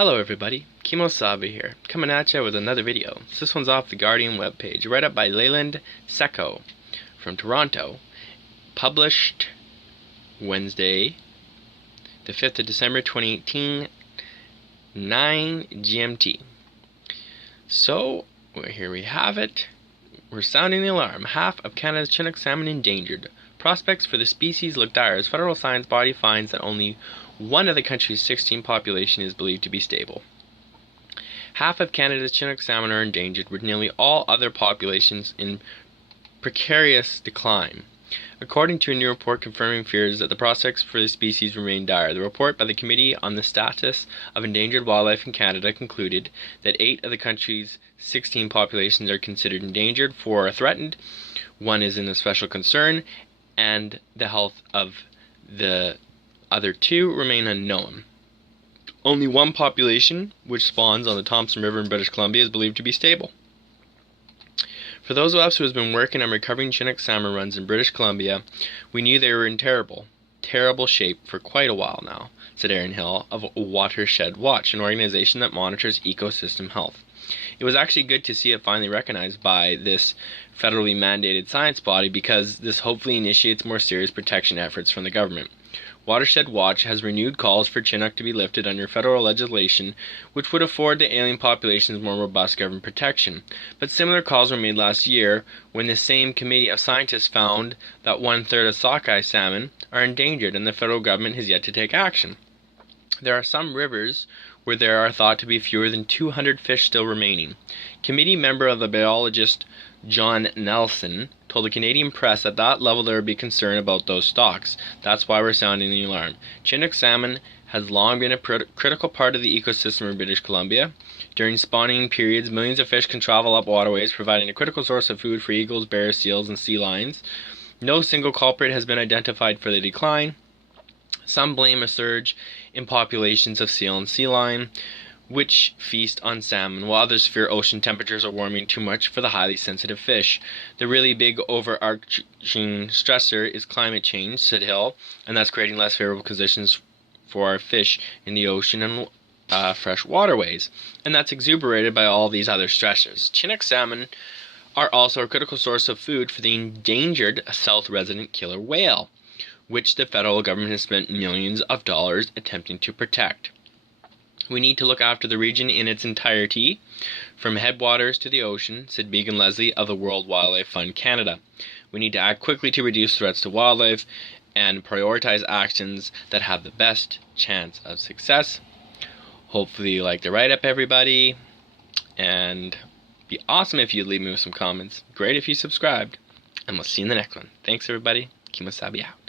Hello everybody, Kemo Sabi here, coming at you with another video. So this one's off the Guardian webpage, right up by Leyland, Cecco, from Toronto, published Wednesday, the 5th of December 2018, 9 GMT. So, here we have it. We're sounding the alarm. Half of Canada's Chinook salmon endangered. Prospects for the species look dire as federal science body finds that only one of the country's 16 population is believed to be stable. Half of Canada's Chinook salmon are endangered, with nearly all other populations in precarious decline, according to a new report confirming fears that the prospects for the species remain dire. The report by the Committee on the Status of Endangered Wildlife in Canada concluded that 8 of the country's 16 populations are considered endangered, 4 are threatened, 1 is in a special concern, and the health of the other 2 remain unknown. Only one population, which spawns on the Thompson River in British Columbia, is believed to be stable. For those of us who have been working on recovering Chinook salmon runs in British Columbia, we knew they were in terrible shape for quite a while now, said Aaron Hill of Watershed Watch, an organization that monitors ecosystem health. It was actually good to see it finally recognized by this federally mandated science body, because this hopefully initiates more serious protection efforts from the government. Watershed Watch has renewed calls for Chinook to be lifted under federal legislation, which would afford the alien populations more robust government protection. But similar calls were made last year when the same committee of scientists found that 1/3 of sockeye salmon are endangered, and the federal government has yet to take action. There are some rivers where there are thought to be fewer than 200 fish still remaining. Committee member the biologist John Nelson told the Canadian press that level there would be concern about those stocks. That's why we're sounding the alarm. Chinook salmon has long been a critical part of the ecosystem in British Columbia. During spawning periods, millions of fish can travel up waterways, providing a critical source of food for eagles, bears, seals, and sea lions. No single culprit has been identified for the decline. Some blame a surge in populations of seal and sea lion, which feast on salmon, while others fear ocean temperatures are warming too much for the highly sensitive fish. The really big overarching stressor is climate change, said Hill, and that's creating less favorable conditions for our fish in the ocean and fresh waterways. And that's exuberated by all these other stressors. Chinook salmon are also a critical source of food for the endangered South resident killer whale, which the federal government has spent millions of dollars attempting to protect. We need to look after the region in its entirety, from headwaters to the ocean, said Megan Leslie of the World Wildlife Fund Canada. We need to act quickly to reduce threats to wildlife and prioritize actions that have the best chance of success. Hopefully you like the write-up, everybody, and be awesome if you'd leave me with some comments. Great if you subscribed, and we'll see you in the next one. Thanks, everybody. Kemo Sabi out.